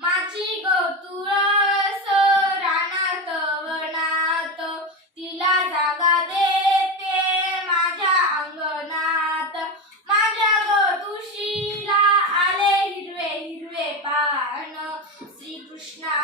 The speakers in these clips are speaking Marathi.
माझी ग तुळस रानात वनात तिला जागा देते माझ्या अंगणात. माझ्या ग गोतुशीला आले हिरवे हिरवे पान. श्रीकृष्णा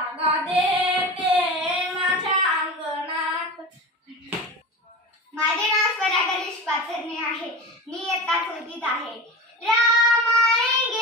जागा देते माझ्या अंगणात. माझे नाव स्वरा गणेश पाचरणे आहे. मी येता कृतीत आहे. रामायण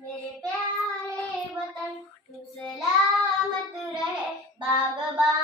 मेरे प्यारे वतन तू सलामत रहे बागबान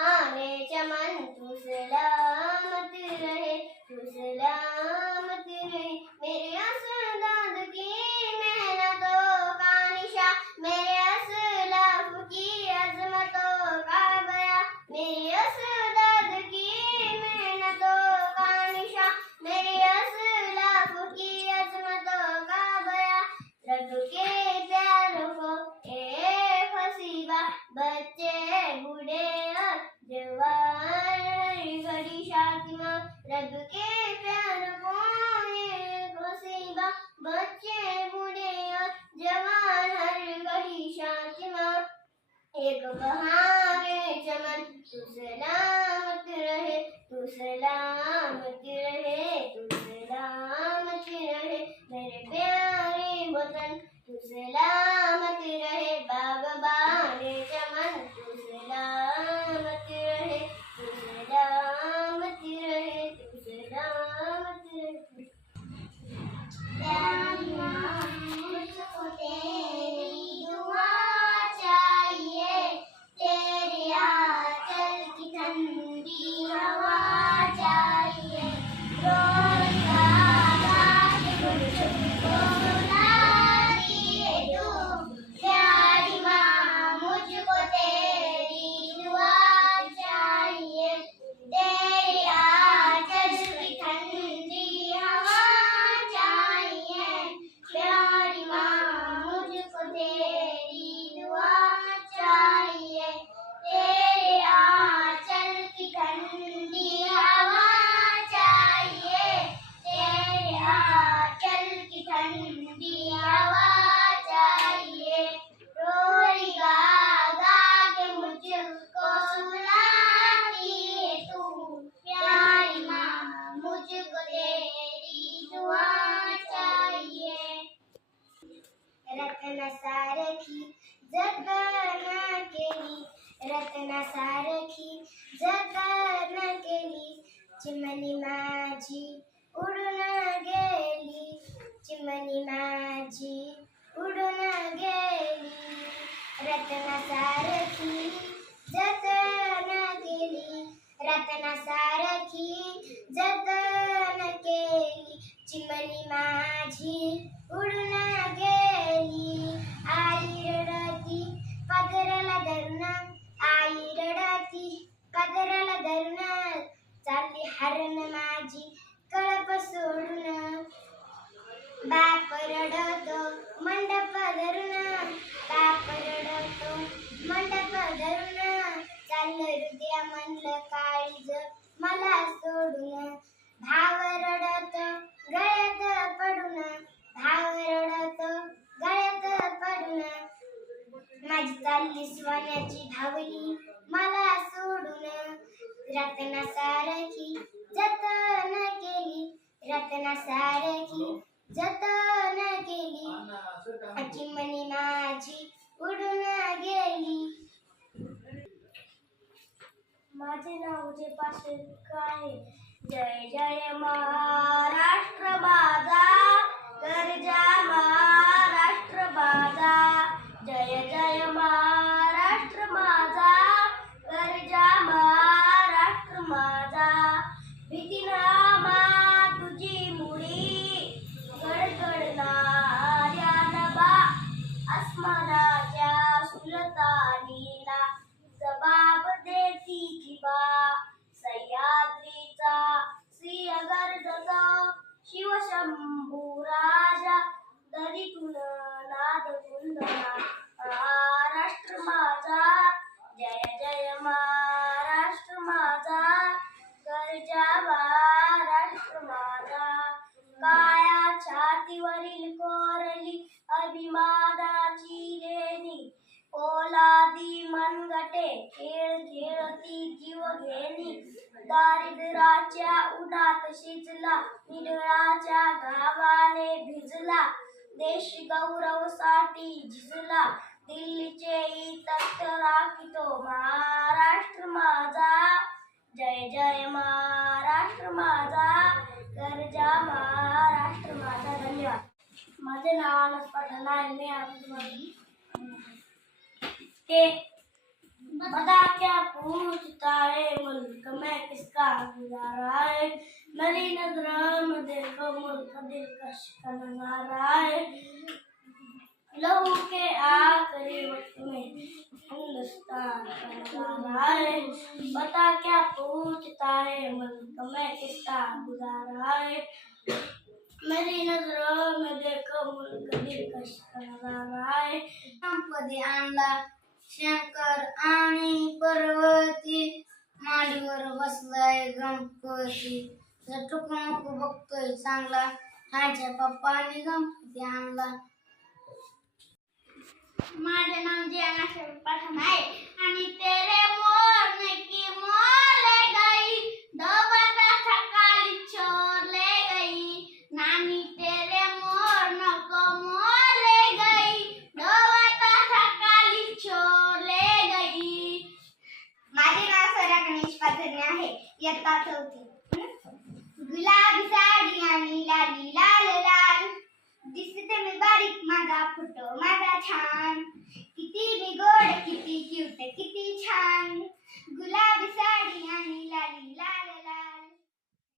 सारखी जतन केली चिमणी माझी उडून गेली. चिमणी माझी उडून गेली. रत्ना सारखी जतन केली रत्नासारखी जतन केली. चिमणी माझी उडून गेली. आई रडती पदराला धरून आई रडती पदराला धरून चालली हरण माझी. चालली सोन्याची धावली. मला सोडून रत्ना सारखी जतन केली. रत्ना सारखी जतन केली. चिमणी माझी उडून गेली. माझे नाव जे पाटील काय? जय जय महाराष्ट्र माझा गरजा महाराष्ट्र माझा जय जय महाराष्ट्र शिजला निडळाच्या गावाने भिजला. देश गौरवसाठी झिजला दिल्लीचे तख्त राखितो महाराष्ट्र माझा. जय जय महाराष्ट्र माझा गरजा महाराष्ट्र माझा. धन्यवाद. माझे नाव अनस मी ते बता क्या पूछता है मुल्क में किसका गुजारा है? मेरी नज़र में देखो मुल्क दिलकश का नज़ारा है। लहू के आखिरी वक्त में हिंदुस्तान का है। बता क्या पूछता है मुल्क में किसका गुजारा है? मेरी नज़रों में देखो मुल्क दिलकश का नज़ारा है। संपदे आणला शंकर आणि पर्वती माडीवर बसलाय गणपती. टुकमुक बघतोय चांगला माझ्या पप्पाने गणपती आणला. माझे नाव जियाना शेवट पठाण आहे आणि तेरे मोरने इयत्ता चौथी गुलाबी साडी आणि लाली लाल लाल. दिसते मी बारीक माझा फोटो माझा छान. किती मी गोड किती क्यूट किती छान. गुलाबी साडी आणि लाली लाल लाल.